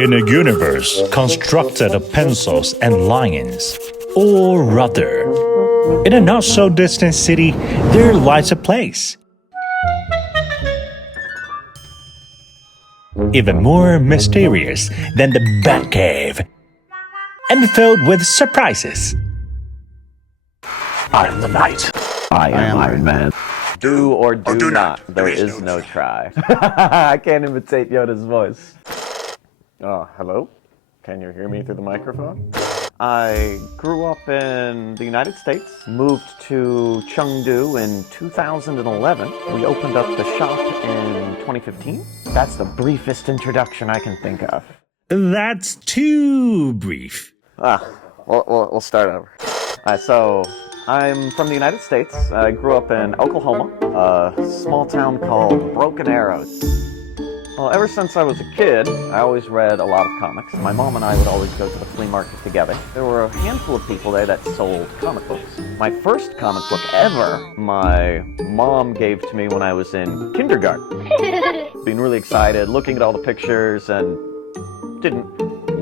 In a universe constructed of pencils and lions, or rather, in a not-so-distant city, there lies a place even more mysterious than the Batcave, and filled with surprises. I am the Knight. I am Iron Man. Do or do not. There is no try. I can't imitate Yoda's voice. Oh, hello? Can you hear me through the microphone? I grew up in the United States, moved to Chengdu in 2011. We opened up the shop in 2015. That's the briefest introduction I can think of. That's too brief. We'll start over. So, I'm from the United States. I grew up in Oklahoma, a small town called Broken Arrows. Well, ever since I was a kid, I always read a lot of comics. My mom and I would always go to the flea market together. There were a handful of people there that sold comic books. My first comic book ever, my mom gave to me when I was in kindergarten. Being really excited, looking at all the pictures, and didn't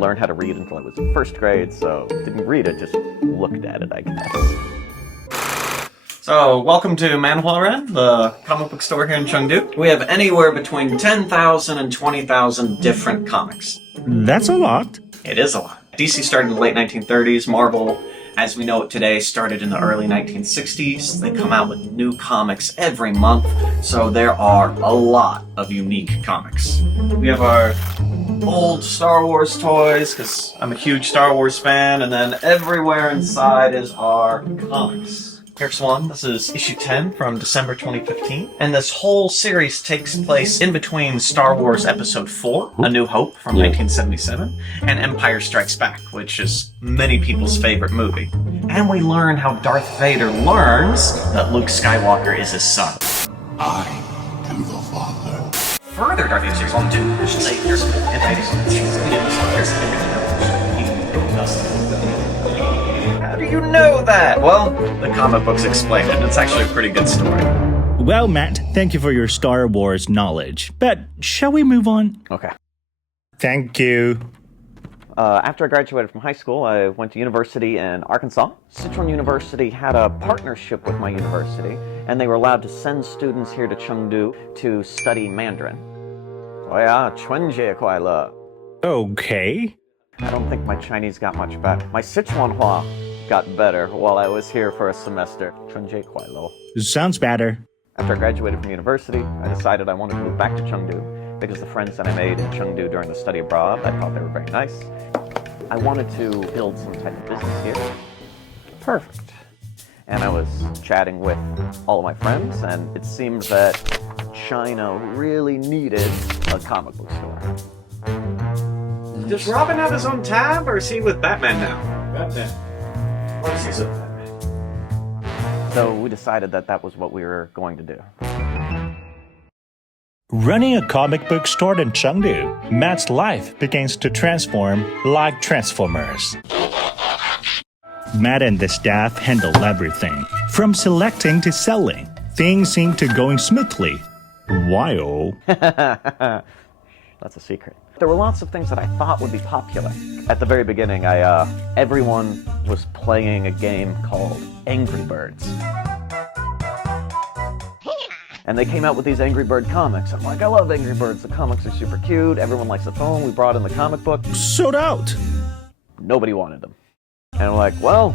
learn how to read until I was in first grade, so didn't read it, just looked at it, I guess. So, welcome to Manhwa, the comic book store here in Chengdu. We have anywhere between 10,000 and 20,000 different comics. That's a lot. It is a lot. DC started in the late 1930s. Marvel, as we know it today, started in the early 1960s. They come out with new comics every month, so there are a lot of unique comics. We have our old Star Wars toys, because I'm a huge Star Wars fan, and then everywhere inside is our comics. Here's one. This is issue 10 from December 2015. And this whole series takes place in between Star Wars Episode 4, A New Hope from 1977, and Empire Strikes Back, which is many people's favorite movie. And we learn how Darth Vader learns that Luke Skywalker is his son. I am the Father. Further, Darth Vader series 1 and 2, there's just like, here's How do you know that? Well, the comic books explain it. It's actually a pretty good story. Well, Matt, thank you for your Star Wars knowledge. But shall we move on? Okay. Thank you. After I graduated from high school, I went to university in Arkansas. Sichuan University had a partnership with my university, and they were allowed to send students here to Chengdu to study Mandarin. 我呀，春节快乐. Okay. I don't think my Chinese got much better. My Sichuanhua got better while I was here for a semester. 春节快乐. Sounds better. After I graduated from university, I decided I wanted to move back to Chengdu because the friends that I made in Chengdu during the study abroad, I thought they were very nice. I wanted to build some type of business here. Perfect. And I was chatting with all of my friends, and it seemed that China really needed a comic book store. Does Robin have his own tab, or is he with Batman now? Batman. What is he with Batman? So we decided that that was what we were going to do. Running a comic book store in Chengdu, Matt's life begins to transform like Transformers. Matt and the staff handle everything, from selecting to selling. Things seem to going smoothly. While... That's a secret. There were lots of things that I thought would be popular. At the very beginning, everyone was playing a game called Angry Birds. And they came out with these Angry Bird comics. I'm like, I love Angry Birds. The comics are super cute. Everyone likes the phone. We brought in the comic book. Sold out. Nobody wanted them. And I'm like, well,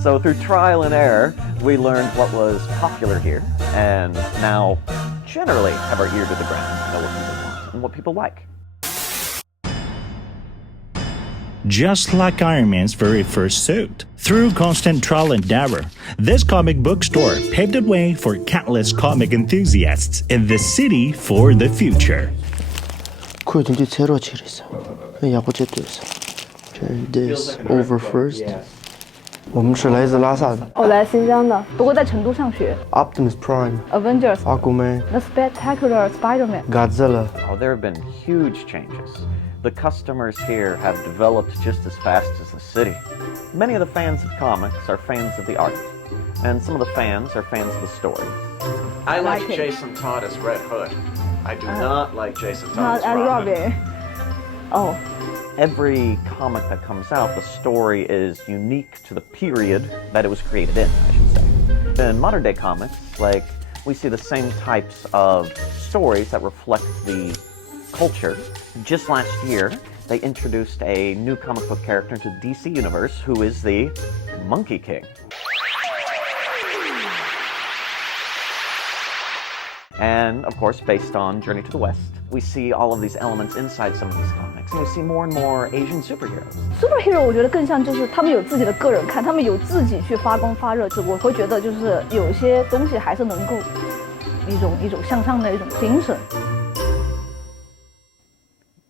So through trial and error, we learned what was popular here. And now, generally, have our ear to the ground and know what people want and what people like. Just like Iron Man's very first suit. Through constant trial and error, this comic book store paved the way for countless comic enthusiasts in the city for the future. This over first. 我们是来自拉萨的。我来新疆的，不过在成都上学。Optimus Prime、Avengers、Aquaman、 The Spectacular Spider-Man。Godzilla。 Oh, there have been huge changes. The customers here have developed just as fast as the city. Many of the fans of comics are fans of the art, and some of the fans are fans of the story. I like Like it. Jason Todd as Red Hood. I do not like Jason Todd Not as as Robin. Robin。哦。Every comic that comes out, the story is unique to the period that it was created in, I should say. In modern day comics, like, we see the same types of stories that reflect the culture. Just last year, they introduced a new comic book character into the DC universe who is the Monkey King. And, of course, based on Journey to the West, we see all of these elements inside some of these comics. And we see more and more Asian superheroes. Superhero 我觉得更像就是他们有自己的个人看，他们有自己去发光发热。我会觉得就是有些东西还是能够一种向上的一种精神。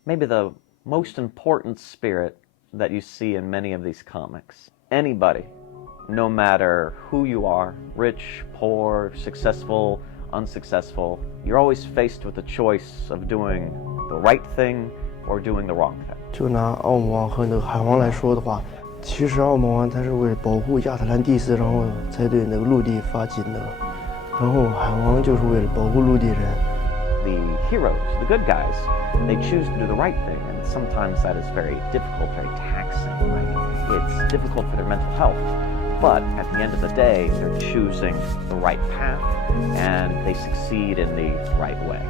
Maybe the most important spirit that you see in many of these comics. Anybody, no matter who you are, rich, poor, successful, unsuccessful, you're always faced with the choice of doing the right thing or doing the wrong thing. 就拿澳门王和那个海王来说的话，其实澳门王他是为了保护亚特兰蒂斯，然后才对那个陆地发起的，然后海王就是为了保护陆地人。The heroes, the good guys, they choose to do the right thing, and sometimes that is very difficult, very taxing. Like, it's difficult for their mental health. But at the end of the day, they're choosing the right path, and they succeed in the right way.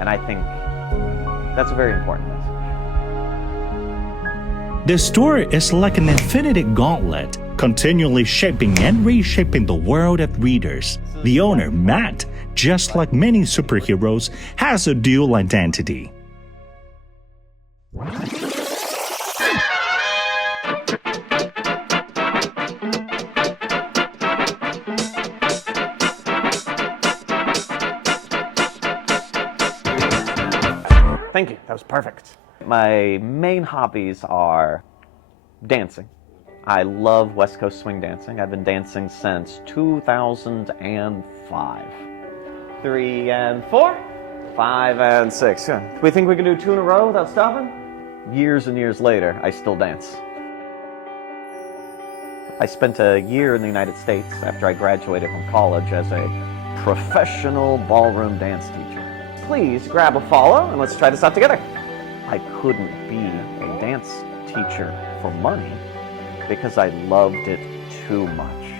And I think that's a very important message. The story is like an infinity gauntlet, continually shaping and reshaping the world of readers. The owner, Matt, just like many superheroes, has a dual identity. Thank you, that was perfect. My main hobbies are dancing. I love West Coast swing dancing. I've been dancing since 2005. 3 and 4, 5 and 6. Yeah. We think we can do 2 in a row without stopping? Years and years later, I still dance. I spent a year in the United States after I graduated from college as a professional ballroom dance teacher. Please grab a follow and let's try this out together. I couldn't be a dance teacher for money because I loved it too much.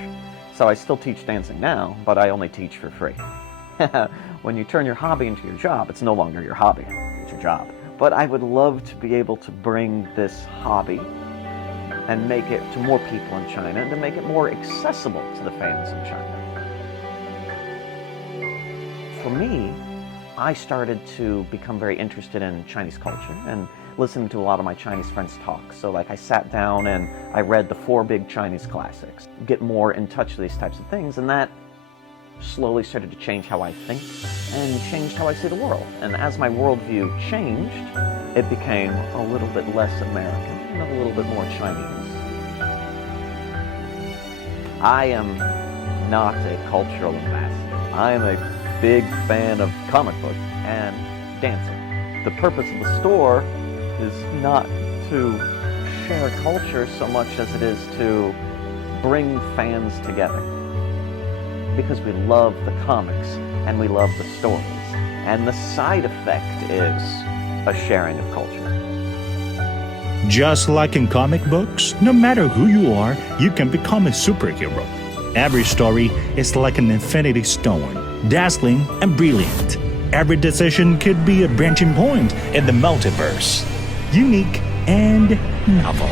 So I still teach dancing now, but I only teach for free. When you turn your hobby into your job, it's no longer your hobby, it's your job. But I would love to be able to bring this hobby and make it to more people in China and to make it more accessible to the fans in China. For me, I started to become very interested in Chinese culture and listening to a lot of my Chinese friends talk. So like I sat down and I read the 4 big Chinese classics, get more in touch with these types of things, and that slowly started to change how I think and changed how I see the world. And as my worldview changed, it became a little bit less American and a little bit more Chinese. I am not a cultural ambassador. I am a big fan of comic books and dancing. The purpose of the store is not to share culture so much as it is to bring fans together. Because we love the comics and we love the stories. And the side effect is a sharing of culture. Just like in comic books, no matter who you are, you can become a superhero. Every story is like an infinity stone, dazzling and brilliant. Every decision could be a branching point in the multiverse. Unique and novel.